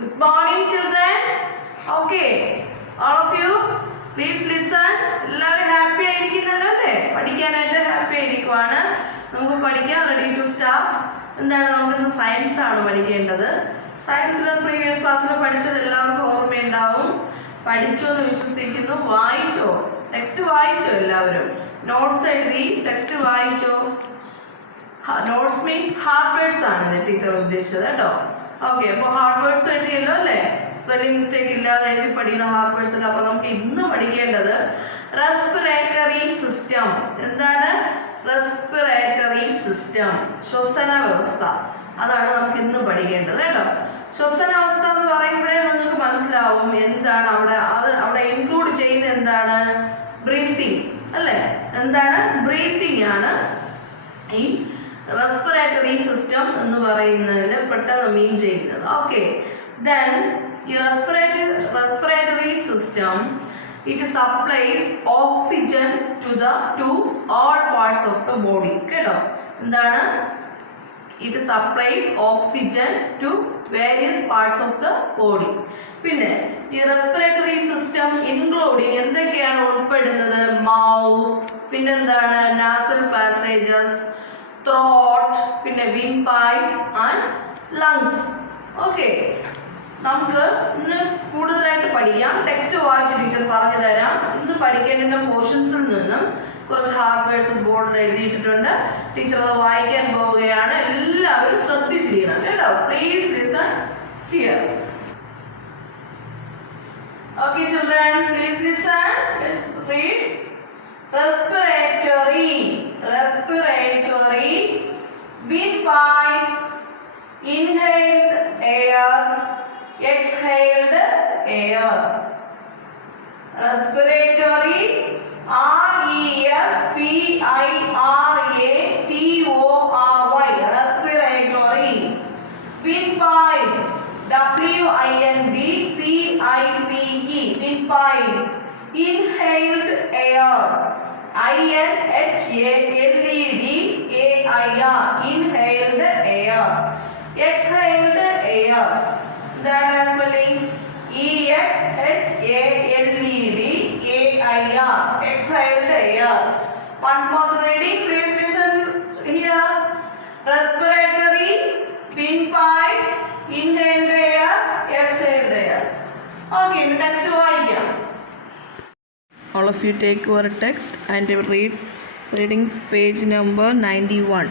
Good morning, children. Okay, all of you, please listen. എല്ലാവരും happy ആയിരിക്കുന്നല്ലോ അല്ലേ? പഠിക്കാനായിട്ട് ഹാപ്പി ആയിരിക്കുവാണ്. നമുക്ക് പഠിക്കാം. Ready to start. എന്താണ് നമുക്കിന്ന് സയൻസ് ആണ് പഠിക്കേണ്ടത്. സയൻസിൽ പ്രീവിയസ് ക്ലാസ്സിൽ പഠിച്ചത് എല്ലാവർക്കും ഓർമ്മയുണ്ടാവും. പഠിച്ചോ എന്ന് വിശ്വസിക്കുന്നു. വായിച്ചോ? ടെക്സ്റ്റ് വായിച്ചോ എല്ലാവരും? നോട്ട്സ് എഴുതി ടെക്സ്റ്റ് വായിച്ചോ? നോട്ട്സ് മീൻസ് ഹാർഡ് വേർഡ്സ് ആണ് ടീച്ചർ ഉദ്ദേശിച്ചത് കേട്ടോ. ഓക്കെ, അപ്പോൾ ഹാർഡ് വേർഡ്സ് എഴുതിയല്ലോ അല്ലേ? സ്പെല്ലിംഗ് മിസ്റ്റേക്ക് ഇല്ലാതെ എഴുതി പഠിക്കുന്ന ഹാർഡ് വേർഡ്സ് അല്ല. അപ്പോൾ നമുക്ക് ഇന്ന് പഠിക്കേണ്ടത് റെസ്പിറേറ്ററി സിസ്റ്റം. എന്താണ് റെസ്പിറേറ്ററി സിസ്റ്റം? ശ്വസന വ്യവസ്ഥ. അതാണ് നമുക്ക് ഇന്ന് പഠിക്കേണ്ടത് കേട്ടോ. ശ്വസനാവസ്ഥ എന്ന് പറയുമ്പോഴേ നിങ്ങൾക്ക് മനസ്സിലാവും എന്താണ് അവിടെ ഇൻക്ലൂഡ് ചെയ്യുന്ന എന്താണ്? ബ്രീത്തിങ് അല്ലേ? എന്താണ്? ബ്രീത്തിങ് ആണ് ഈ റെസ്പിറേറ്ററി സിസ്റ്റം എന്ന് പറയുന്നതിൽ പെട്ടെന്ന് മീൻ ചെയ്യുന്നത്. ഓക്കെ, ദെൻ ഈ respiratory system it supplies oxygen to all parts of the body. കേട്ടോ, എന്താണ്? It supplies oxygen to various parts of the body. പിന്നെ ഈ റെസ്പിറേറ്ററി സിസ്റ്റം ഇൻക്ലൂഡിങ് എന്തൊക്കെയാണ് ഉൾപ്പെടുന്നത്? മൗത്ത്, പിന്നെന്താണ്? നാസൽ പാസേജസ്, ത്രോട്ട്, പിന്നെ windpipe and lungs. Okay, നമുക്ക് ഇന്ന് കൂടുതലായിട്ട് പഠിക്കാം. ടെക്സ്റ്റ് വായിച്ച് ടീച്ചർ പറഞ്ഞു തരാം. ഇന്ന് പഠിക്കേണ്ട പോർഷൻസിൽ നിന്നും കുറച്ച് ഹാർഡ് വേർഡ്സ് ബോർഡിൽ എഴുതിയിട്ടുണ്ട്. ടീച്ചർ അത് വായിക്കാൻ പോവുകയാണ്. എല്ലാവരും ശ്രദ്ധിച്ചിരിക്കണം കേട്ടോ. Please listen here. Okay children, please listen. Let's read. Respiratory, windpipe, inhaled air, exhaled air. Respiratory, R-E-S-P-I-R-A-T-O-R-Y, respiratory. Windpipe, W-I-N-D-P-I-P-E, windpipe. Inhaled air, I-N-H-A-L-E-D-A-I-R, inhaled air. Exhaled air, that is spelling E-X-H-A-L-E-D-A-I-R, exhaled air. Once more reading, please listen here. Respiratory, windpipe, inhaled air, exhaled air. Okay, next വായിക്കാം. All of you take your text and reading page number 91.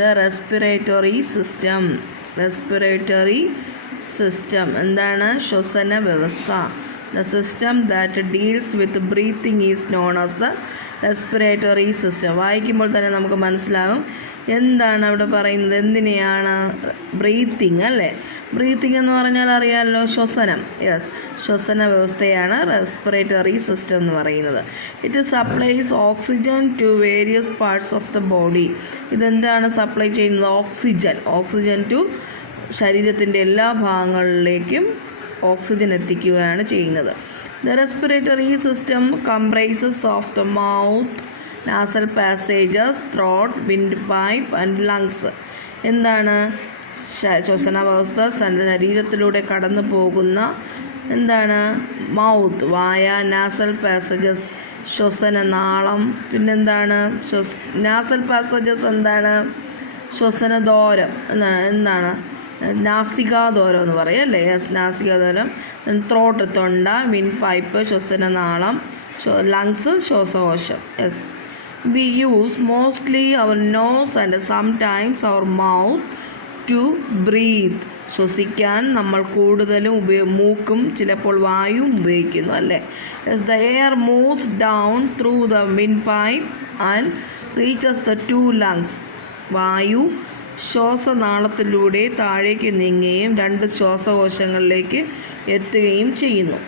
The respiratory system. എന്താണ്? ശ്വസന വ്യവസ്ഥ. The system that deals with breathing is known as the respiratory system. വായിക്കുമ്പോൾ തന്നെ നമുക്ക് മനസ്സിലാകും എന്താണ് അവിടെ പറയുന്നത്. എന്തിനെയാണ്? ബ്രീത്തിങ് അല്ലേ? ബ്രീത്തിങ് എന്ന് പറഞ്ഞാൽ അറിയാമല്ലോ, ശ്വസനം. യെസ്, ശ്വസന വ്യവസ്ഥയാണ് റെസ്പിറേറ്ററി സിസ്റ്റം എന്ന് പറയുന്നത്. It supplies oxygen to various parts of the body. ഇതെന്താണ് സപ്ലൈ ചെയ്യുന്നത്? ഓക്സിജൻ ടു ശരീരത്തിൻ്റെ എല്ലാ ഭാഗങ്ങളിലേക്കും ഓക്സിജൻ എത്തിക്കുകയാണ് ചെയ്യുന്നത്. The respiratory system comprises of the mouth, nasal passages, throat, windpipe and lungs. എന്താണ്? ശ്വസനാവസ്ഥ ശരീരത്തിലൂടെ കടന്നു പോകുന്ന എന്താണ്? മൗത്ത്, വായ, നാസൽ പാസേജസ് ശ്വസനനാളം, പിന്നെന്താണ്? നാസൽ പാസേജസ് എന്താണ്? ശ്വസനദ്വാരം എന്താണ്? നാസികാദ്വാരം എന്ന് പറയും അല്ലേ? യെസ്, നാസികാദ്വാരം. ത്രോട്ട്, തൊണ്ട, വിൻഡ് പൈപ്പ് ശ്വസനനാളം, ലങ്സ് ശ്വാസകോശം. Yes, we use mostly our nose and sometimes our mouth to breathe. ശ്വസിക്കാൻ നമ്മൾ കൂടുതലും മൂക്കും ചിലപ്പോൾ വായുവും ഉപയോഗിക്കുന്നു അല്ലേ? The air moves down through the windpipe and reaches the to lungs. വായു ശ്വാസനാളത്തിലൂടെ താഴേക്ക് നീങ്ങുകയും രണ്ട് ശ്വാസകോശങ്ങളിലേക്ക് എത്തുകയും ചെയ്യുന്നു.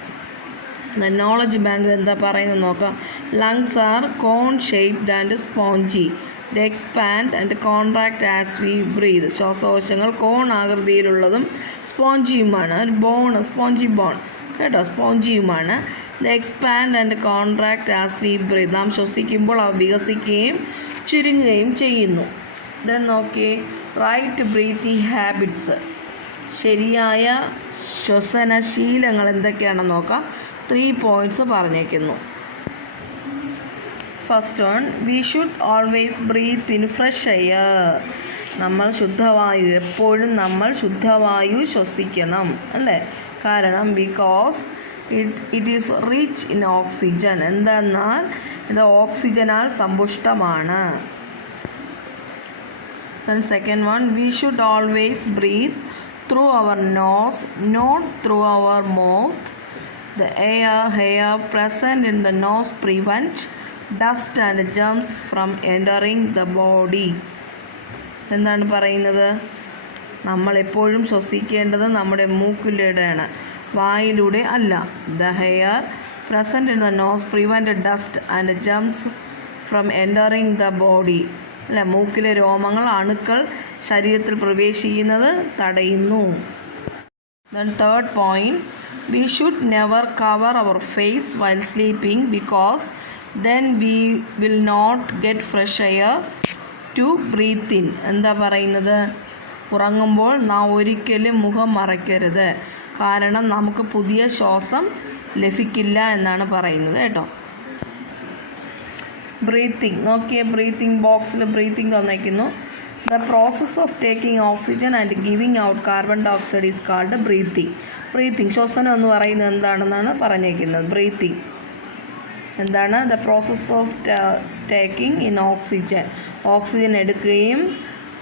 നോളജ് ബാങ്കിൽ എന്താ പറയുന്നത് നോക്കാം. Lungs are cone shaped and spongy. They expand and contract as we breathe. ശ്വാസകോശങ്ങൾ കോൺ ആകൃതിയിലുള്ളതും സ്പോഞ്ചിയുമാണ്. സ്പോഞ്ചി ബോൺ കേട്ടോ, സ്പോഞ്ചിയുമാണ്. They expand and contract as we breathe. നാം ശ്വസിക്കുമ്പോൾ അവ വികസിക്കുകയും ചുരുങ്ങുകയും ചെയ്യുന്നു. ദെൻ നോക്കിയേ, റൈറ്റ് ബ്രീത്തിങ് ഹാബിറ്റ്സ്. ശരിയായ ശ്വസനശീലങ്ങൾ എന്തൊക്കെയാണെന്ന് നോക്കാം. 3 പോയിൻറ്റ്സ് പറഞ്ഞേക്കുന്നു. First one, we should always breathe in fresh air. നമ്മൾ ശുദ്ധവായു, എപ്പോഴും നമ്മൾ ശുദ്ധവായു ശ്വസിക്കണം അല്ലേ? കാരണം because it is rich in oxygen. എന്തെന്നാൽ ഇത് ഓക്സിജനാൽ സമ്പുഷ്ടമാണ്. Then second one, we should always breathe through our nose, not through our mouth. The air present in the nose prevents dust and germs from entering the body. എന്താണ് പറയുന്നത്? നമ്മളെപ്പോഴും ശ്വസിക്കേണ്ടത് നമ്മുടെ മൂക്കിലൂടെയാണ്, വായിലൂടെ അല്ല. The hair present in the nose prevent dust and germs from entering the body. അല്ല, മൂക്കിലെ രോമങ്ങൾ, അണുക്കൾ ശരീരത്തിൽ പ്രവേശിക്കുന്നത് തടയുന്നു. Then third point, we should never cover our face while sleeping because then we will not get fresh air to breathe in. എന്താ പറയുന്നത്? ഉറങ്ങുമ്പോൾ നാം ഒരിക്കലും മുഖം മറയ്ക്കരുത്, കാരണം നമുക്ക് പുതിയ ശ്വാസം ലഭിക്കില്ല എന്നാണ് പറയുന്നത് കേട്ടോ. ബ്രീത്തിങ് നോക്കിയേ, ബ്രീത്തിങ് ബോക്സിൽ ബ്രീത്തിങ് തന്നിരിക്കുന്നു. The process of taking oxygen and giving out carbon dioxide is called breathing. Breathing ശ്വസനം എന്ന് പറയുന്നത് എന്താണെന്നാണ് പറഞ്ഞേക്കുന്നത്. ബ്രീത്തിങ് എന്താണ്? The process of taking in oxygen, oxygen എടുക്കുകയും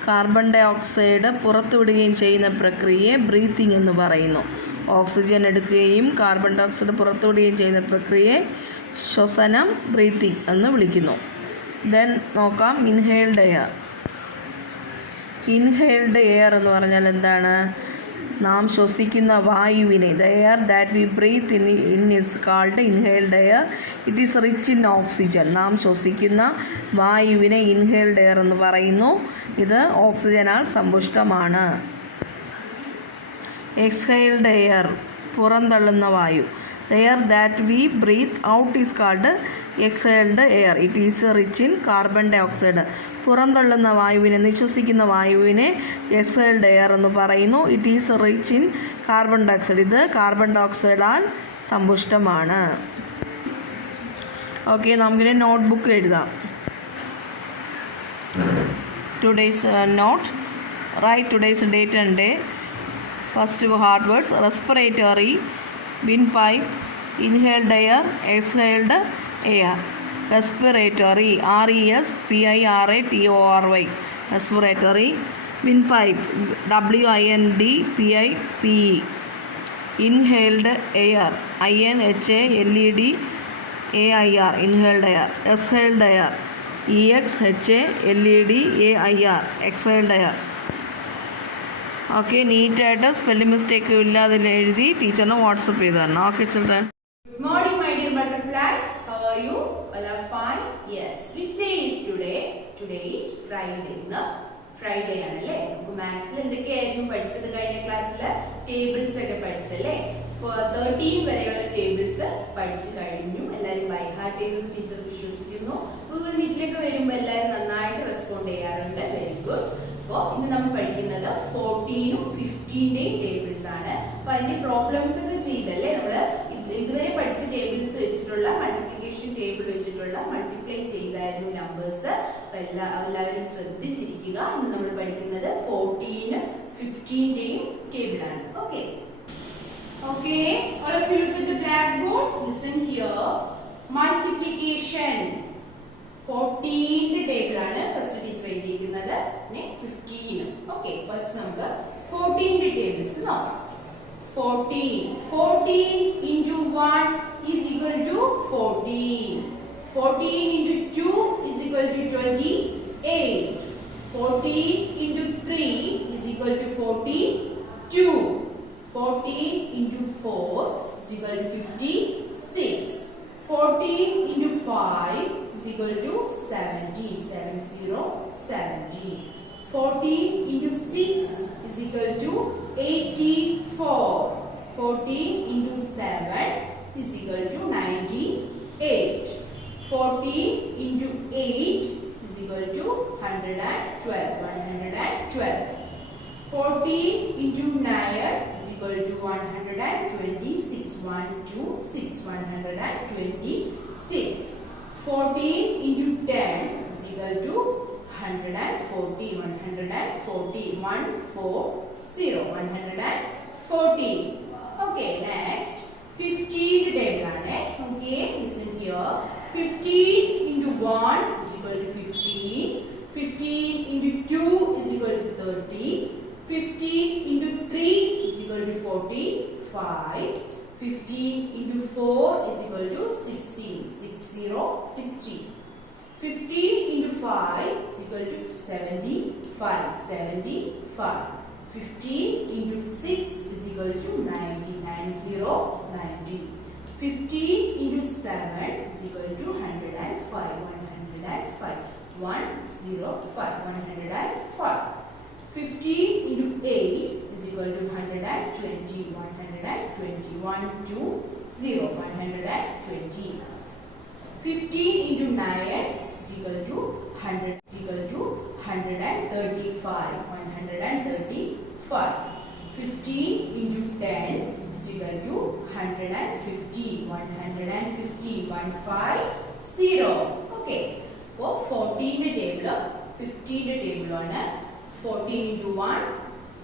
കാർബൺ ഡൈ ഓക്സൈഡ് പുറത്തുവിടുകയും ചെയ്യുന്ന പ്രക്രിയയെ ബ്രീത്തിങ് എന്ന് പറയുന്നു. ഓക്സിജൻ എടുക്കുകയും കാർബൺ ഡൈ ഓക്സൈഡ് പുറത്തുവിടുകയും ചെയ്യുന്ന പ്രക്രിയയെ ശ്വസനം, ബ്രീത്തിങ് എന്ന് വിളിക്കുന്നു. ദെൻ നോക്കാം, ഇൻഹെയിൽഡ് എയർ. ഇൻഹെയിൽഡ് എയർ എന്ന് പറഞ്ഞാൽ എന്താണ്? നാം ശ്വസിക്കുന്ന വായുവിനെ, the air that we breath in is called inhaled air. It is rich in oxygen. നാം ശ്വസിക്കുന്ന വായുവിനെ ഇൻഹെയിൽഡ് എയർ എന്ന് പറയുന്നു. ഇത് ഓക്സിജനാൽ സമ്പുഷ്ടമാണ്. എക്സ്ഹെയിൽഡ് എയർ, പുറന്തള്ളുന്ന വായു. The air that we breathe out is called exhaled air. It is rich in carbon dioxide. പുറന്തള്ളുന്ന വായുവിനെ, നിശ്വസിക്കുന്ന വായുവിനെ എക്സൈൽഡ് എയർ എന്ന് പറയുന്നു. It is rich in carbon dioxide. ഇത് കാർബൺ ഡയോക്സൈഡാൽ സമ്പുഷ്ടമാണ്. ഓക്കെ, നമുക്കിനി നോട്ട്ബുക്ക് എഴുതാം. Today's note, write today's date and day. First hard words: respiratory, windpipe, inhaled air, exhaled air. Respiratory, respiratory, respiratory. Windpipe, windpipe. Inhaled air, inhaled air, inhaled air. Exhaled air, exhaled air, exhaled air. Okay, നീറ്റായിട്ട് spelling mistake ഇല്ലാതെ എഴുതി ടീച്ചറിന് WhatsApp ചെയ്ത് തരണം. Okay children. Good morning, my dear butterflies. How are you? All are fine? Yes. Which day is today? Today is Friday. Friday ആണല്ലേ. നമുക്ക് മാത്സിൽ എന്തൊക്കെയായിരുന്നു പഠിച്ചത്? കഴിഞ്ഞ ക്ലാസ്സിൽ ടേബിൾസ് ഒക്കെ പഠിച്ചല്ലേ. 13 വരെയുള്ള ടേബിൾസ് പഠിച്ചു കഴിഞ്ഞു. എല്ലാവരും ബൈ ഹാർട്ട് ചെയ്തു ടീച്ചർ വിശ്വസിക്കുന്നു. ഗൂഗിൾ മീറ്റിലേക്ക് വരുമ്പോൾ എല്ലാവരും നന്നായിട്ട് റെസ്പോണ്ട് ചെയ്യാറുണ്ട്. Very good. അപ്പോൾ ഇന്ന് നമ്മൾ പഠിക്കുന്നത് 14ഉം 15ന്റെയും ടേബിൾസ് ആണ്. അപ്പൊ അതിന്റെ പ്രോബ്ലംസ് ഒക്കെ ചെയ്തല്ലേ. നമ്മള് ഇതുവരെ പഠിച്ച ടേബിൾസ് വെച്ചിട്ടുള്ള മൾട്ടിപ്ലിക്കേഷൻ ടേബിൾ വെച്ചിട്ടുള്ള മൾട്ടിപ്ലൈ ചെയ്തായിരുന്നു നമ്പേഴ്സ്. അപ്പൊ എല്ലാവരും ശ്രദ്ധിച്ചിരിക്കുക. ഇന്ന് നമ്മൾ പഠിക്കുന്നത് 14ഉം 15ന്റെയും ടേബിൾ ആണ്. Okay, okay, all of you look at the blackboard. Listen here. Multiplication 14th table ആണ് ഫസ്റ്റ് ടീച്ചർ എഴുതിയിരിക്കുന്നത്. 15. Okay, first നമുക്ക് 14th tables നോക്കാം. 14 into 1 is equal to 14. 14 into 2 is equal to 28. 14 into 3 is equal to 42. 14 into 4 is equal to 56. 14 into 5 is equal to 17. 17. 14 into 6 is equal to 84. 14 into 7 is equal to 98. 14 into 8 is equal to 112. 14 into 9 is equal to 126. 126. 126. 14 into 10 is equal to 140. 140. 140. 140. Okay, next 15 table. Okay, listen here. 15 into 1 is equal to 15. 15 into 2 is equal to 30. 15 into 3 is equal to 45. 15 into 4 is equal to 16. 60. 60. 15 into 5 is equal to 75. 75. 15 into 6 is equal to 90. 90. 90. 15 into 7 is equal to 105. 105. 105. 105. 15 into 8 is equal to 120. 120. 120. 120. 15 into 9 is equal to 100. Is equal to 135. 135. 15 into 10 is equal to 150. 150. 150. Okay. So 14 table, 15 table on 14 into 1,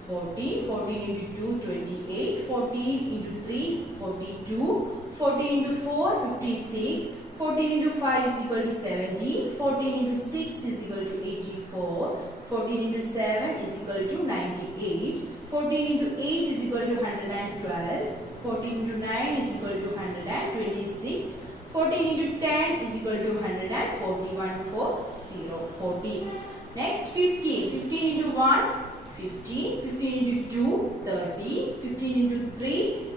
40, 14 into 2, 28, 14 into 3, 42, 14 into 4, 56, 14 into 5 is equal to 70, 14 into 6 is equal to 84, 14 into 7 is equal to 98, 14 into 8 is equal to 112, 14 into 9 is equal to 126, 14 into 10 is equal to 140. 140. Next 15. 15 into 1, 15. 15 into 2, 30. 15 into 3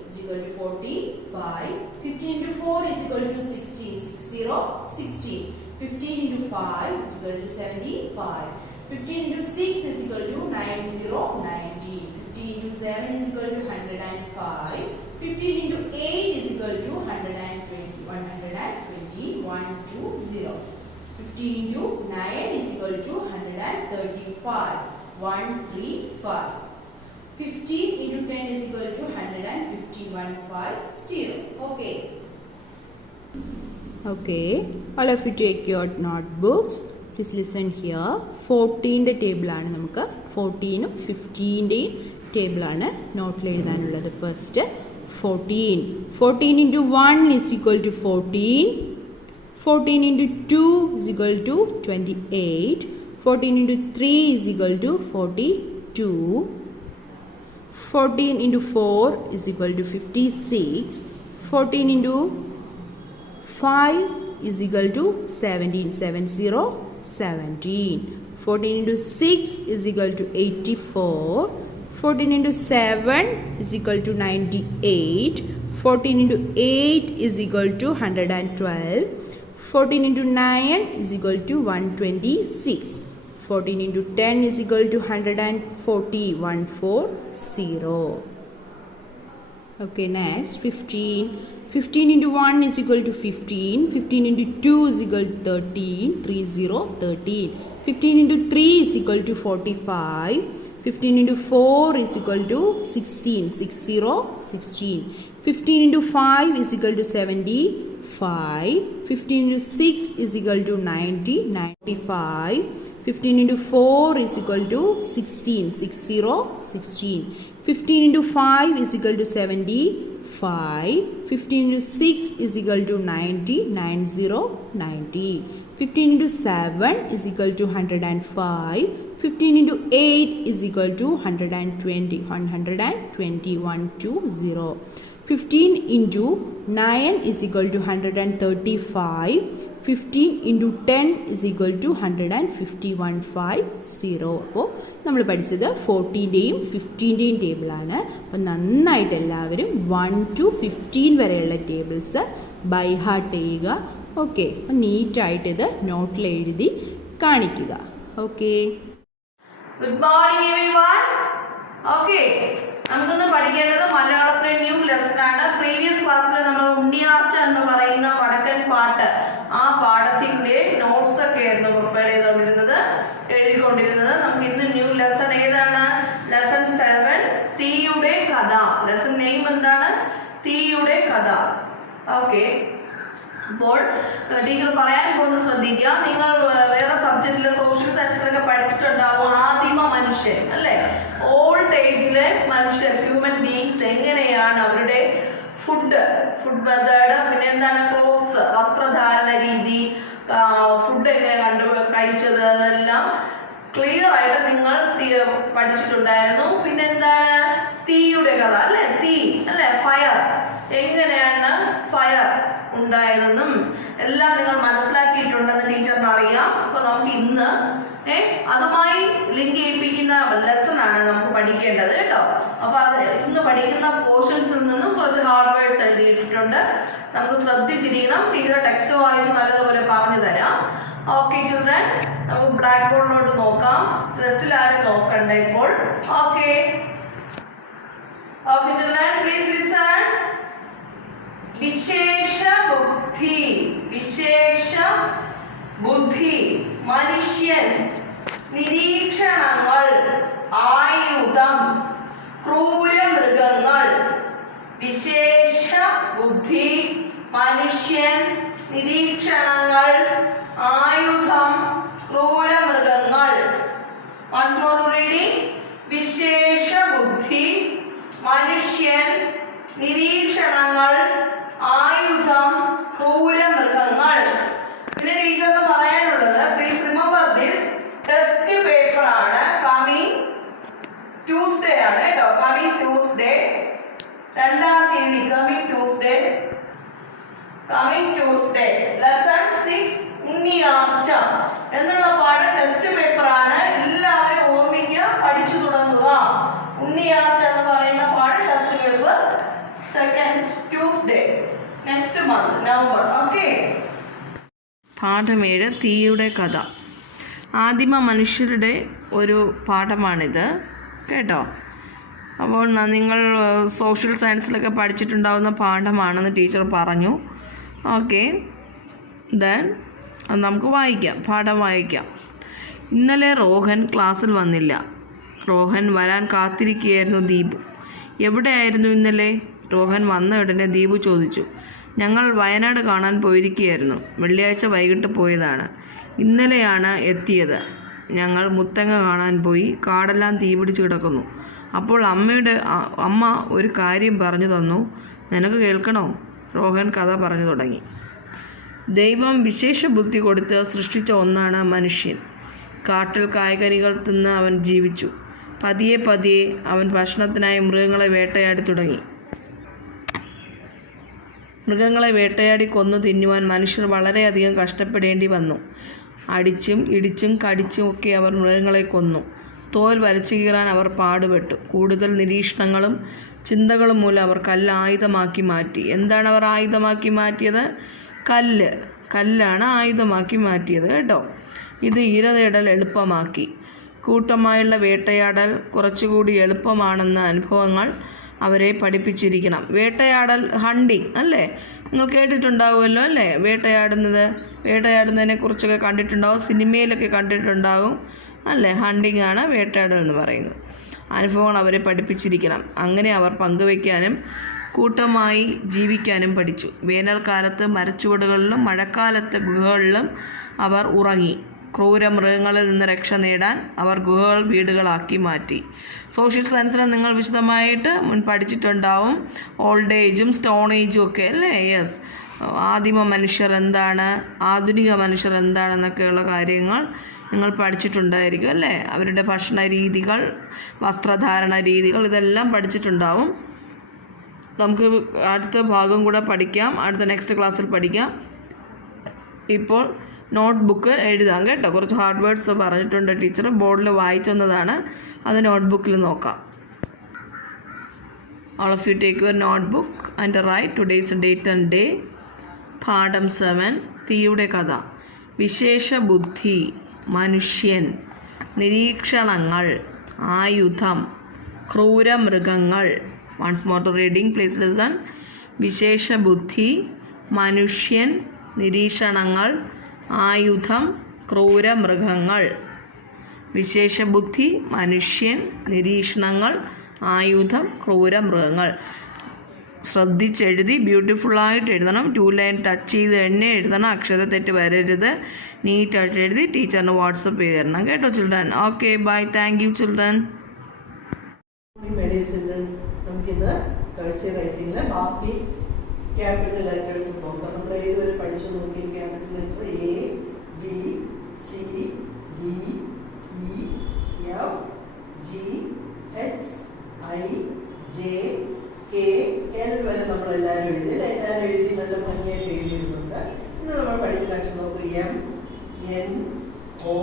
is equal to 45. 15 into 4 is equal to 16. 60. 60. 15 into 5 is equal to 75. 15 into 6 is equal to 90. 90. 15 into 7 is equal to 105. 15 into 8 is equal to 120. 120. 120. 15 into 9 is equal to 135. 135. 15 into 10 is equal to 150. 150. Okay. Okay. All of you take your notebooks. Please listen here. 14 table ആണ് നമുക്ക് 14 15 table ആണ് നോട്ടിൽ എഴുതാനുള്ളത്. First 14. 14 into 1 is equal to 14. 14 into 2 is equal to 28. 14 into 3 is equal to 42. 14 into 4 is equal to 56. 14 into 5 is equal to 17. 70. 17. 14 into 6 is equal to 84. 14 into 7 is equal to 98. 14 into 8 is equal to 112. 14 into 9 is equal to 126. 14 into 10 is equal to 140. 140. Okay, next 15. 15 into 1 is equal to 15. 15 into 2 is equal to 13. 30. 13. 15 into 3 is equal to 45. 15 into 4 is equal to 16. 60. 16. 15 into 5 is equal to 75. 15 into 6 is equal to 90. 95. 15 into 4 is equal to 16. 60. 16. 15 into 5 is equal to 75. 15 into 6 is equal to 90. 90. 90. 15 into 7 is equal to 105. 15 into 8 is equal to 120. 120. 120. 15 into 9 is equal to 135. 15 into 10 is equal to 150. 150. അപ്പോൾ നമ്മൾ പഠിച്ചത് 14ൻ്റെയും 15ൻ്റെയും ടേബിളാണ്. അപ്പോൾ നന്നായിട്ട് എല്ലാവരും 1 to 15 വരെയുള്ള tables by heart ചെയ്യുക. Okay, അപ്പം നീറ്റായിട്ട് ഇത് നോട്ടിൽ എഴുതി കാണിക്കുക. Okay, good morning everyone. Okay, നമുക്കൊന്ന് പഠിക്കേണ്ടത് മലയാളത്തിലെ ന്യൂ ലെസൺ ആണ്. പ്രീവിയസ് ക്ലാസ്സിൽ നമ്മൾ ഉണ്ണിയാർച്ച എന്ന് പറയുന്ന വടക്കൻ പാട്ട്, ആ പാഠത്തിന്റെ നോട്ട്സ് ഒക്കെ ആയിരുന്നു പ്രിപ്പയർ ചെയ്തുകൊണ്ടിരുന്നത്, എഴുതിക്കൊണ്ടിരുന്നത്. നമുക്ക് ഇന്ന് ന്യൂ ലെസൺ ഏതാണ്? ലെസൺ ലെസൺ നെയിം എന്താണ്? തീയുടെ കഥ. ഓക്കെ, അപ്പോൾ ടീച്ചർ പറയാൻ പോകുന്ന ശ്രദ്ധിക്കുക. നിങ്ങൾ വേറെ സബ്ജക്റ്റില് സോഷ്യൽ സയൻസിലൊക്കെ പഠിച്ചിട്ടുണ്ടാവും ആദിമ മനുഷ്യൻ അല്ലേ? ഓൾഡ് ഏജിലെ മനുഷ്യർ, ഹ്യൂമൻ ബീങ്സ് എങ്ങനെയാണ് അവരുടെ ഫുഡ് മെത്തേഡ്, പിന്നെ എന്താണ് ക്ലോത്ത്സ്, വസ്ത്രധാരണ രീതി, ഫുഡ് എങ്ങനെ കഴിച്ചത്, അതെല്ലാം ക്ലിയർ ആയിട്ട് നിങ്ങൾ പഠിച്ചിട്ടുണ്ടായിരുന്നു. പിന്നെ എന്താണ് തീയുടെ കഥ അല്ലെ? തീ അല്ലെ? ഫയർ, എങ്ങനെയാണ് ഫയർ ഉണ്ടായതെന്നും എല്ലാം നിങ്ങൾ മനസ്സിലാക്കിയിട്ടുണ്ടെന്ന് ടീച്ചറിന് അറിയാം. അപ്പൊ നമുക്ക് ഇന്ന് അതുമായി ലിങ്ക് ചെയ്യിപ്പിക്കുന്ന ലെസൺ ആണ് നമുക്ക് പഠിക്കേണ്ടത് കേട്ടോ. അപ്പൊ അത് ഇന്ന് പഠിക്കുന്ന പോർഷൻസിൽ നിന്നും കുറച്ച് ഹാർഡ് വേർഡ്സ് എഴുതിയിട്ടുണ്ട്. നമുക്ക് ശ്രദ്ധിച്ചിരിക്കണം. ടീച്ചർ ടെക്സ്റ്റ് വായിച്ച് നല്ലതുപോലെ പറഞ്ഞു തരാം. ഓക്കെ ചിൽഡ്രൻ, നമുക്ക് ബ്ലാക്ക് ബോർഡിലോട്ട് നോക്കാം. ടെസ്റ്റിൽ ആരും നോക്കണ്ട ഇപ്പോൾ. Okay children, please listen. വിശേഷ ബുദ്ധി, മനുഷ്യൻ, നിരീക്ഷണങ്ങൾ, ആയുധം, ക്രൂരമൃഗങ്ങൾ. വിശേഷ ബുദ്ധി, മനുഷ്യൻ, നിരീക്ഷണങ്ങൾ, ആയുധം, ക്രൂരമൃഗങ്ങൾ. Once more to reading. വിശേഷ ബുദ്ധി, മനുഷ്യൻ, നിരീക്ഷണങ്ങൾ, ആയുധം, ക്രൂരമൃഗങ്ങൾ. പിന്നെ ടീച്ചറിന് പറയാനുള്ളത്, please remember this, test paper ആണ്. കമ്മിങ് ട്യൂസ്ഡേ ആണ് കേട്ടോ. കമ്മിങ് ട്യൂസ്ഡേ 2-ാം തീയതി. കമ്മിങ് ട്യൂസ്ഡേ ലെസൺ 6 ഉണ്ണിയാർച്ച എന്നുള്ള പാഠം ടെസ്റ്റ് പേപ്പർ ആണ്. എല്ലാവരും ഓർമ്മിക്കുക, പഠിച്ചു തുടങ്ങുക. ഉണ്ണിയാർച്ച എന്ന് പറയുന്ന പാഠം test paper 2nd Tuesday next month November. Okay. പാഠം 7 തീയുടെ കഥ. ആദിമ മനുഷ്യരുടെ ഒരു പാഠമാണിത് കേട്ടോ. അപ്പോൾ നിങ്ങൾ സോഷ്യൽ സയൻസിലൊക്കെ പഠിച്ചിട്ടുണ്ടാവുന്ന പാഠമാണെന്ന് ടീച്ചർ പറഞ്ഞു. ഓക്കെ, ദെൻ നമുക്ക് വായിക്കാം, പാഠം വായിക്കാം. ഇന്നലെ റോഹൻ ക്ലാസ്സിൽ വന്നില്ല. റോഹൻ വരാൻ കാത്തിരിക്കുകയായിരുന്നു ദീപു. എവിടെയായിരുന്നു ഇന്നലെ? റോഹൻ വന്ന ഉടനെ ദീപു ചോദിച്ചു. ഞങ്ങൾ വയനാട് കാണാൻ പോയിരിക്കുകയായിരുന്നു. വെള്ളിയാഴ്ച വൈകിട്ട് പോയതാണ്. ഇന്നലെയാണ് എത്തിയത്. ഞങ്ങൾ മുത്തങ്ങ കാണാൻ പോയി. കാടെല്ലാം തീപിടിച്ച് കിടക്കുന്നു. അപ്പോൾ അമ്മ ഒരു കാര്യം പറഞ്ഞു തന്നു. നിനക്ക് കേൾക്കണോ? റോഹൻ കഥ പറഞ്ഞു തുടങ്ങി. ദൈവം വിശേഷ ബുദ്ധി കൊടുത്ത് സൃഷ്ടിച്ച ഒന്നാണ് മനുഷ്യൻ. കാട്ടിൽ കായ്കനികൾ തിന്ന് അവൻ ജീവിച്ചു. പതിയെ അവൻ ഭക്ഷണത്തിനായി മൃഗങ്ങളെ വേട്ടയാടി തുടങ്ങി. മൃഗങ്ങളെ വേട്ടയാടി കൊന്നു തിന്നുവാൻ മനുഷ്യർ വളരെയധികം കഷ്ടപ്പെടേണ്ടി വന്നു. അടിച്ചും ഇടിച്ചും കടിച്ചും ഒക്കെ അവർ മൃഗങ്ങളെ കൊന്നു. തോൽ വരച്ചു കീറാൻ അവർ പാടുപെട്ടു. കൂടുതൽ നിരീക്ഷണങ്ങളും ചിന്തകളും മൂലം അവർ കല്ല് ആയുധമാക്കി മാറ്റി. എന്താണ് അവർ ആയുധമാക്കി മാറ്റിയത്? കല്ലാണ് ആയുധമാക്കി മാറ്റിയത് കേട്ടോ. ഇത് ഇര തേടൽ എളുപ്പമാക്കി. കൂട്ടമായുള്ള വേട്ടയാടൽ കുറച്ചുകൂടി എളുപ്പമാണെന്ന അനുഭവങ്ങൾ അവരെ പഠിപ്പിച്ചിരിക്കണം. വേട്ടയാടൽ, ഹണ്ടിങ് അല്ലേ? നിങ്ങൾ കേട്ടിട്ടുണ്ടാവുമല്ലോ അല്ലേ? വേട്ടയാടുന്നതിനെ കുറിച്ചൊക്കെ കണ്ടിട്ടുണ്ടാവും, സിനിമയിലൊക്കെ കണ്ടിട്ടുണ്ടാകും അല്ലേ? ഹണ്ടിങ് ആണ് വേട്ടയാടൽ എന്ന് പറയുന്നത്. അനുഭവങ്ങൾ അവരെ പഠിപ്പിച്ചിരിക്കണം. അങ്ങനെ അവർ പങ്കുവയ്ക്കാനും കൂട്ടമായി ജീവിക്കാനും പഠിച്ചു. വേനൽക്കാലത്ത് മരച്ചുവടുകളിലും മഴക്കാലത്ത് ഗുഹകളിലും അവർ ഉറങ്ങി. ക്രൂരമൃഗങ്ങളിൽ നിന്ന് രക്ഷ നേടാൻ അവർ ഗുഹകൾ വീടുകളാക്കി മാറ്റി. സോഷ്യൽ സയൻസിൽ നിങ്ങൾ വിശദമായിട്ട് പഠിച്ചിട്ടുണ്ടാവും. ഓൾഡ് ഏജും സ്റ്റോൺ ഏജും ഒക്കെ അല്ലേ? യെസ്. ആദിമ മനുഷ്യർ എന്താണ്, ആധുനിക മനുഷ്യർ എന്താണെന്നൊക്കെയുള്ള കാര്യങ്ങൾ നിങ്ങൾ പഠിച്ചിട്ടുണ്ടായിരിക്കും അല്ലേ? അവരുടെ ഭക്ഷണ രീതികൾ, വസ്ത്രധാരണ രീതികൾ, ഇതെല്ലാം പഠിച്ചിട്ടുണ്ടാവും. നമുക്ക് അടുത്ത ഭാഗം കൂടെ പഠിക്കാം, അടുത്ത നെക്സ്റ്റ് ക്ലാസ്സിൽ പഠിക്കാം. ഇപ്പോൾ നോട്ട് ബുക്ക് എഴുതാം കേട്ടോ. കുറച്ച് ഹാർഡ് വേർഡ്സ് പറഞ്ഞിട്ടുണ്ട് ടീച്ചർ, ബോർഡിൽ വായിച്ചെന്നതാണ്. അത് നോട്ട് ബുക്കിൽ നോക്കാം. All of you take your notebook and write today's date and day. പാഠം 7 തീയുടെ കഥ. വിശേഷ ബുദ്ധി, മനുഷ്യൻ, നിരീക്ഷണങ്ങൾ, ആയുധം, ക്രൂരമൃഗങ്ങൾ. Once more to reading, please listen. വിശേഷ ബുദ്ധി, മനുഷ്യൻ, നിരീക്ഷണങ്ങൾ, ആയുധം, ക്രൂരമൃഗങ്ങൾ. വിശേഷ ബുദ്ധി, മനുഷ്യൻ, നിരീക്ഷണങ്ങൾ, ആയുധം, ക്രൂരമൃഗങ്ങൾ. ശ്രദ്ധിച്ചെഴുതി ബ്യൂട്ടിഫുള്ളായിട്ട് എഴുതണം. 2 ലൈൻ ടച്ച് ചെയ്ത് തന്നെ എഴുതണം. അക്ഷരത്തെറ്റ് വരരുത്. നീറ്റായിട്ട് എഴുതി ടീച്ചറിന് വാട്സപ്പ് ചെയ്ത് തരണം കേട്ടോ children. Okay bye. Thank you children. നമുക്കിന്ന് കഴ്സീവ് റൈറ്റിംഗിലെ ബാക്കി ക്യാപിറ്റൽ ലെറ്റേഴ്സ് നോക്കാം. നമ്മൾ ഏതുവരെ പഠിച്ചു നോക്കി? Capital letter A, B, C, D, E, F, G, H, I, J, K, L വരെ നമ്മളെല്ലാവരും എഴുതി. എല്ലാവരും എഴുതി നല്ല ഭംഗിയായിട്ട് എഴുതിയിടുന്നുണ്ട്. ഇന്ന് നമ്മൾ പഠിക്കുന്ന അക്ഷരം നോക്കുക. M, N, O,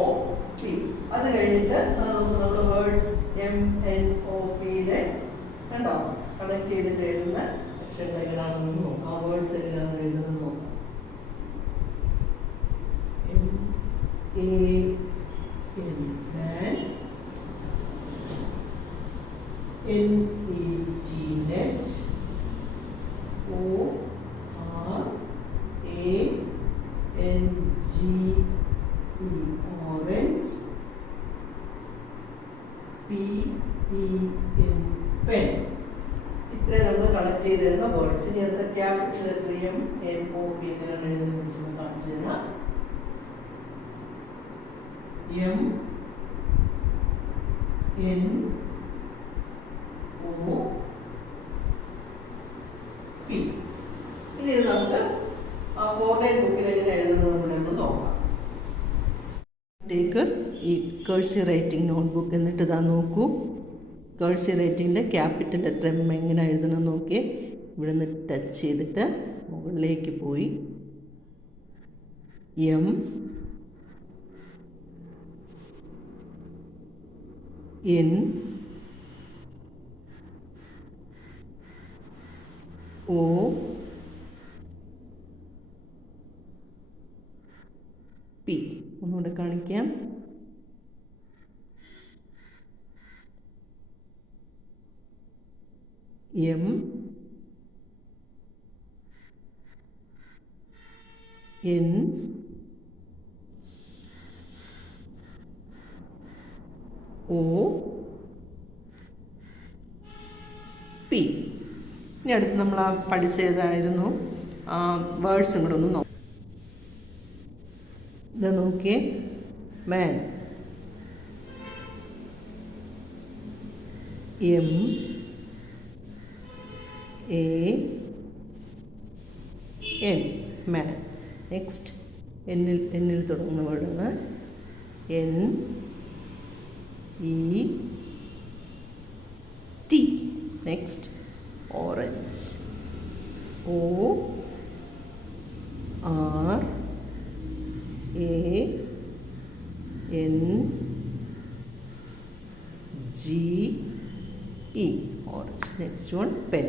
P. അത് കഴിഞ്ഞിട്ട് നമ്മൾ വേർഡ്സ് എം, എൻ, ഒ, പിയിലെ കണ്ടോ കണക്ട് ചെയ്തിട്ട് എഴുതുന്ന അക്ഷരങ്ങൾ എങ്ങനെയാണെന്ന് നോക്കാം. വേർഡ്സ് എങ്ങനെയാണെന്ന് എഴുതുന്നത് നോക്കാം. M, A, N, man, N, E, T, net, O, R, A, N, G, E, orange, P, E, N, pen. ഇത്രയും നമ്മൾ കളക്ട് ചെയ്ത് തരുന്ന വേർഡ്സ്. ഇനി അടുത്ത capital letter M, N, O, P എങ്ങനെയാണ് എഴുതുന്നത് കാണിച്ചു തരാം. M, N, O, P. ഇനി നമുക്ക് ആ 4 ലൈൻ ബുക്കിൽ എങ്ങനെ എഴുതുന്നത് കൂടെ ഒന്ന് നോക്കാം. ടേക്ക് ഈ കഴ്സീവ് റൈറ്റിംഗ് നോട്ട്ബുക്ക് എന്നിട്ട് ഇതാ നോക്കൂ. കഴ്സീവ് റൈറ്റിങ്ങിൻ്റെ ക്യാപിറ്റൽ ലെറ്റർ എം എങ്ങനെ എഴുതണം നോക്കിയേ. ഇവിടെ നിന്ന് ടച്ച് ചെയ്തിട്ട് മുകളിലേക്ക് പോയി എം, എൻ, O, P. ഒന്നുകൂടെ കാണിക്കാം. M, N, O, P. ഇനി അടുത്ത് നമ്മൾ ആ പഠിച്ചതായിരുന്നു വേർഡ്സും കൂടെ ഒന്ന് നോക്കാം. ഇത് നോക്കിയേ. Man, M, A, N, man. Next എന്നിൽ തുടങ്ങുന്ന വേർഡാണ്. N, E, T. Next orange, O, R, A, N, G, E, orange. Next one, pen.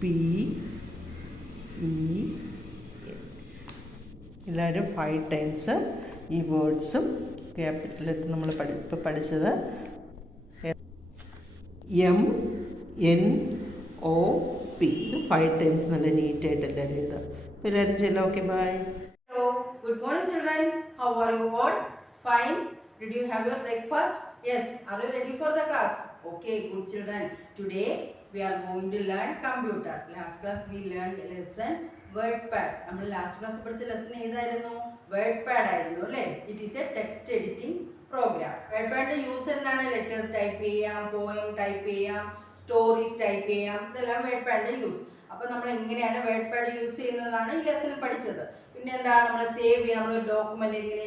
P, E, N. എല്ലാവരും 5 ടൈംസ് ഈ വേർഡ്സും ക്യാപിറ്റൽ ലെറ്റർ നമ്മൾ ഇപ്പോൾ പഠിച്ചത് എം, എൻ, ഒ, പി. ഇത് 5 times നല്ല നീറ്റായിട്ട് എല്ലാവരും എഴുതാം. അപ്പോൾ എല്ലാവരും ചെല്ലാം. Okay bye. Hello, good morning children. How are you all? Fine. Did you have your breakfast? Yes. Are you ready for the class? Okay, good children. Today we are going to learn computer. Last class we learned lesson WordPad. നമ്മൾ last class പഠിച്ച lesson ഏതായിരുന്നു? WordPad ആയിരുന്നു അല്ലേ? It is a text editing program. WordPadന്റെ use എന്താണ്? Letters type ചെയ്യാം, poem type ചെയ്യാം, stories type ചെയ്യാം. ഇതെല്ലാം WordPadന്റെ യൂസ്. അപ്പോൾ നമ്മൾ എങ്ങനെയാണ് WordPad യൂസ് ചെയ്യുന്നതാണ് ഈ ലെസണിൽ പഠിച്ചത്. പിന്നെ എന്താ നമ്മൾ സേവ് ചെയ്യുക, നമ്മളൊരു ഡോക്യുമെന്റ് എങ്ങനെ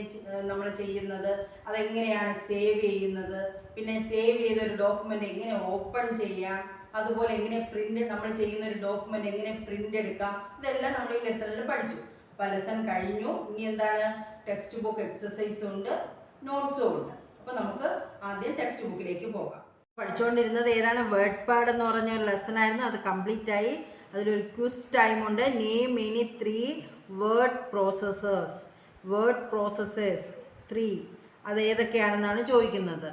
നമ്മൾ ചെയ്യുന്നത്, അതെങ്ങനെയാണ് സേവ് ചെയ്യുന്നത്, പിന്നെ സേവ് ചെയ്ത ഒരു ഡോക്യുമെന്റ് എങ്ങനെ ഓപ്പൺ ചെയ്യാം, അതുപോലെ എങ്ങനെ പ്രിന്റ് നമ്മൾ ചെയ്യുന്ന ഒരു ഡോക്യുമെന്റ് എങ്ങനെ പ്രിന്റ് എടുക്കാം, ഇതെല്ലാം നമ്മൾ ഈ ലെസണിൽ പഠിച്ചു. അപ്പോൾ ലെസൺ കഴിഞ്ഞു. ഇനി എന്താണ്? ടെക്സ്റ്റ് ബുക്ക് എക്സസൈസും ഉണ്ട്, നോട്ട്സും ഉണ്ട്. അപ്പോൾ നമുക്ക് ആദ്യം ടെക്സ്റ്റ് ബുക്കിലേക്ക് പോകാം. പഠിച്ചുകൊണ്ടിരുന്നത് ഏതാണ്? WordPad എന്ന് പറഞ്ഞ ഒരു ലെസൺ ആയിരുന്നു. അത് കംപ്ലീറ്റ് ആയി. അതിലൊരു ക്വിസ് ടൈം ഉണ്ട്. Name any 3 word processors 3. അത് ഏതൊക്കെയാണെന്നാണ് ചോദിക്കുന്നത്.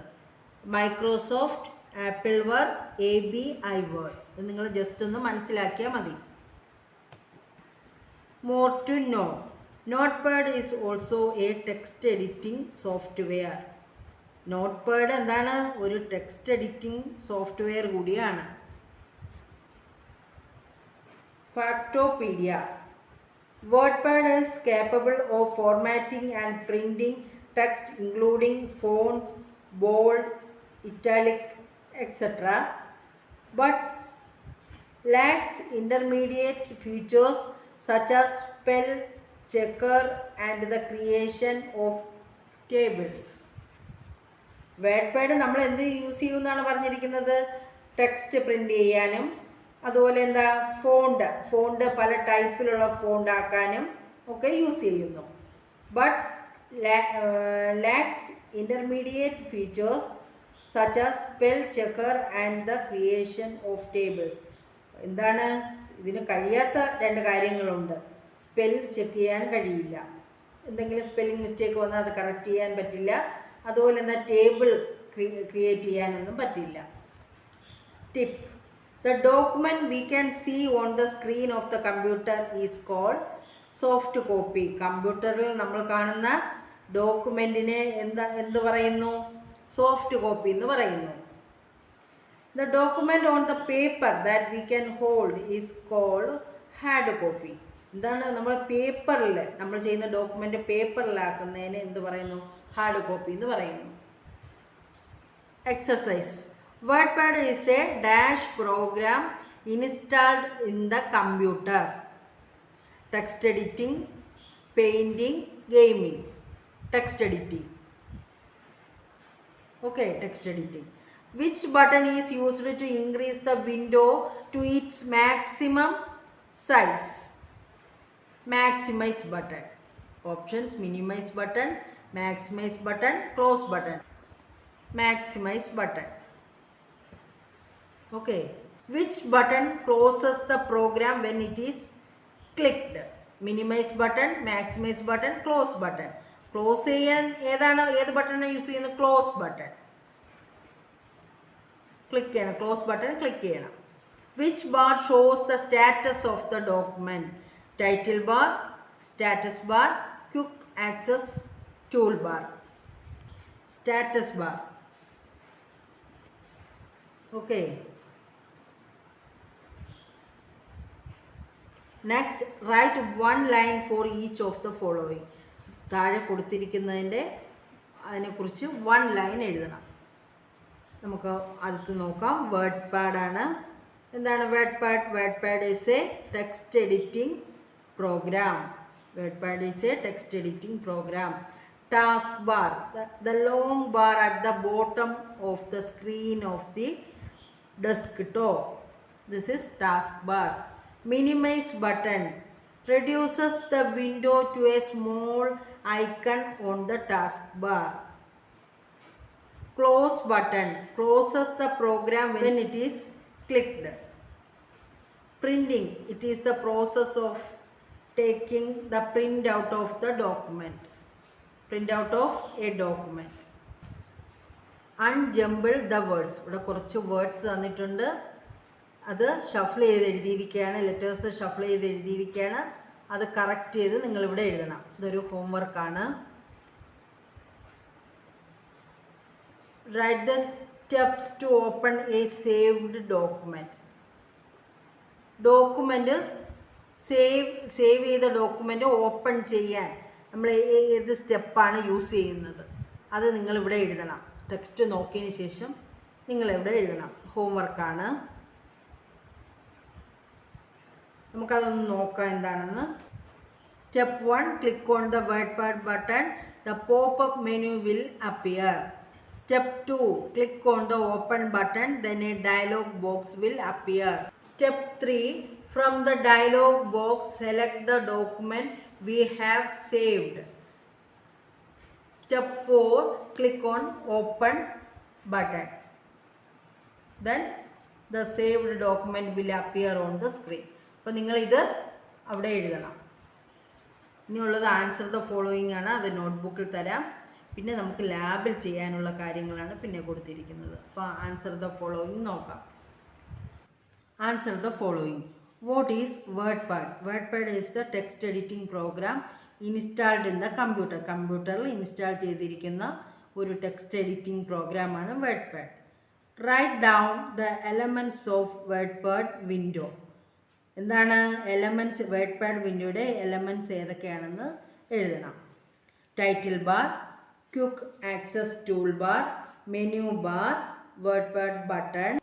Microsoft, Apple work, ABI word. ഇത് നിങ്ങൾ ജസ്റ്റ് ഒന്ന് മനസ്സിലാക്കിയാൽ മതി. More to know. Notepad is also a text editing software. Notepad എന്താണ്? ഒരു ടെക്സ്റ്റ് എഡിറ്റിംഗ് സോഫ്റ്റ്വെയർ കൂടിയാണ്. Factopedia. WordPad is capable of formatting and printing text including fonts, bold, italic, etc. but lacks intermediate features such as spell checker and the creation of tables. വേഡ്പാഡ് നമ്മൾ എന്ത് use ചെയ്യുമെന്നാണ് പറഞ്ഞിരിക്കുന്നത്? Text print ചെയ്യാനും അതുപോലെ എന്താ font പല ടൈപ്പിലുള്ള font ആക്കാനും ഒക്കെ യൂസ് ചെയ്യുന്നു. But lakhs intermediate features such as spell checker and the creation of tables. എന്താണ് ഇതിന് കഴിയാത്ത രണ്ട് കാര്യങ്ങളുണ്ട്. സ്പെൽ ചെക്ക് ചെയ്യാൻ കഴിയില്ല, എന്തെങ്കിലും സ്പെല്ലിംഗ് മിസ്റ്റേക്ക് വന്നാൽ അത് കറക്റ്റ് ചെയ്യാൻ പറ്റില്ല. അതുപോലെ എന്താ ടേബിൾ ക്രിയേറ്റ് ചെയ്യാനൊന്നും പറ്റില്ല. Tip: the document we can see on the screen of the computer is called soft copy. കമ്പ്യൂട്ടറിൽ നമ്മൾ കാണുന്ന ഡോക്യുമെൻറ്റിനെ എന്ത് പറയുന്നു? സോഫ്റ്റ് കോപ്പി എന്ന് പറയുന്നു. The document on the paper that we can hold is called hard copy. എന്താണ്? നമ്മൾ പേപ്പറിൽ നമ്മൾ ചെയ്യുന്ന ഡോക്യുമെൻ്റ് പേപ്പറിലാക്കുന്നതിന് എന്ത് പറയുന്നു? ഹാർഡ് കോപ്പി എന്ന് പറയുന്നു. Exercise: WordPad is a dash program installed in the computer. Text editing, painting, gaming. Text editing. Okay, text editing. Which button is used to increase the window to its maximum size? Maximize button. Options: minimize button, maximize button, close button. Maximize button. Okay. Which button closes the program when it is clicked? Minimize button, maximize button, close button. Close ചെയ്യാൻ ഏത് button use ചെയ്യുന്നത്? Close button. Click ചെയ്യണം, close button click ചെയ്യണം. Which bar shows the status of the document? Title bar, status bar, quick access toolbar. Status bar. Okay. Next, write one line for each of the following. താഴെ കൊടുത്തിരിക്കുന്നതിൻ്റെ അതിനെക്കുറിച്ച് one line എഴുതണം. നമുക്ക് അടുത്ത് നോക്കാം. Word പാഡാണ്. എന്താണ് WordPad? WordPad is a text editing program. WordPad is a text editing program. Taskbar, the long bar at the bottom of the screen of the desktop. This is task bar. Minimize button reduces the window to a small icon on the taskbar. Close button closes the program when it is clicked. Printing, it is the process of taking the print out of the document. Print out of a document. Unjumble the words. ഇവിടെ കുറച്ച് words തന്നിട്ടുണ്ട്. അത് shuffle ചെയ്ത് എഴുതിയിരിക്കുകയാണ്. Letters shuffle ചെയ്ത് എഴുതിയിരിക്കുകയാണ്. അത് correct ചെയ്ത് നിങ്ങളിവിടെ എഴുതണം. ഇതൊരു ഹോംവർക്കാണ്. Write the steps to open a saved document. Document save ചെയ്ത ഡോക്യുമെൻറ്റ് ഓപ്പൺ ചെയ്യാൻ നമ്മൾ ഏത് സ്റ്റെപ്പാണ് യൂസ് ചെയ്യുന്നത് അത് നിങ്ങളിവിടെ എഴുതണം. ടെക്സ്റ്റ് നോക്കിയതിന് ശേഷം നിങ്ങളിവിടെ എഴുതണം. ഹോംവർക്കാണ്. നമുക്കതൊന്ന് നോക്കാം എന്താണെന്ന്. Step 1, click on the WordPad button. The popup menu will appear. Step 2, click on the open button. Then a dialog box will appear. Step 3, from the dialog box select the document we have saved. Step 4, click on open button. Then the saved document will appear on the screen. അപ്പോൾ നിങ്ങളിത് അവിടെ എഴുതണം. ഇനിയുള്ളത് answer the following ആണ്. അത് നോട്ട്ബുക്കിൽ തരാം. പിന്നെ നമുക്ക് ലാബിൽ ചെയ്യാനുള്ള കാര്യങ്ങളാണ് പിന്നെ കൊടുത്തിരിക്കുന്നത്. അപ്പോൾ ആൻസർ ദ ഫോളോയിങ് നോക്കാം. Answer the following. What is WordPad? WordPad is the text editing program installed in the computer. കമ്പ്യൂട്ടറിൽ ഇൻസ്റ്റാൾ ചെയ്തിരിക്കുന്ന ഒരു ടെക്സ്റ്റ് എഡിറ്റിംഗ് പ്രോഗ്രാമാണ് WordPad. Write down the elements of WordPad window. എന്താണ് elements? WordPad വിൻഡോയുടെ elements ഏതൊക്കെയാണെന്ന് എഴുതണം. Title bar, quick access toolbar, menu bar, WordPad button,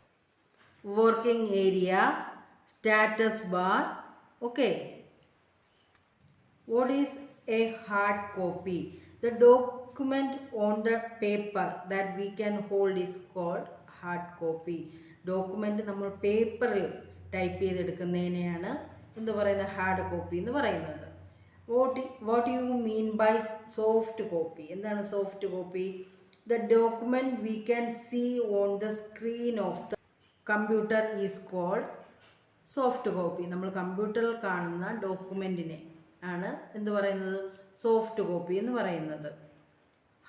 working area, status bar. Okay. What is a hard copy? The document on the paper that we can hold is called hard copy. Document നമ്മൾ പേപ്പറിൽ type ചെയ്തെടുക്കുന്നതിനെയാണ് എന്ത് പറയുന്നത്? Hard copy എന്ന് പറയുന്നത്. What you mean by soft copy? എന്താണ് soft copy? The document we can see on the screen of the computer is called soft copy. നമ്മൾ കമ്പ്യൂട്ടറിൽ കാണുന്ന ഡോക്യുമെൻറ്റിനെ ആണ് എന്ത് പറയുന്നത്? സോഫ്റ്റ് കോപ്പി എന്ന് പറയുന്നത്.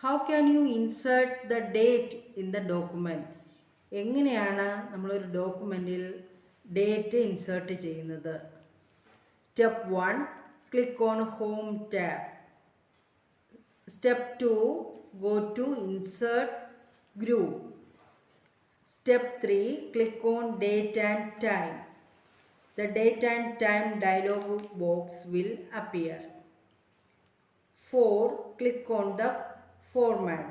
How can you insert the date in the document? എങ്ങനെയാണ് നമ്മളൊരു ഡോക്യുമെൻറ്റിൽ ഡേറ്റ് ഇൻസേർട്ട് ചെയ്യുന്നത്? Step 1, click on home tab. Step 2, go to insert group. Step 3, click on date and time. The date and time dialog box will appear. 4, click on the format.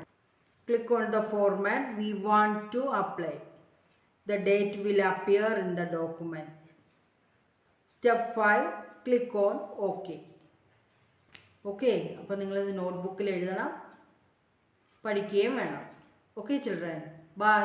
Click on the format we want to apply. The date will appear in the document. Step 5, click on OK. Okay. അപ്പോൾ നിങ്ങളിത് നോട്ട്ബുക്കിൽ എഴുതണം, പഠിക്കുകയും വേണം. Okay children, by.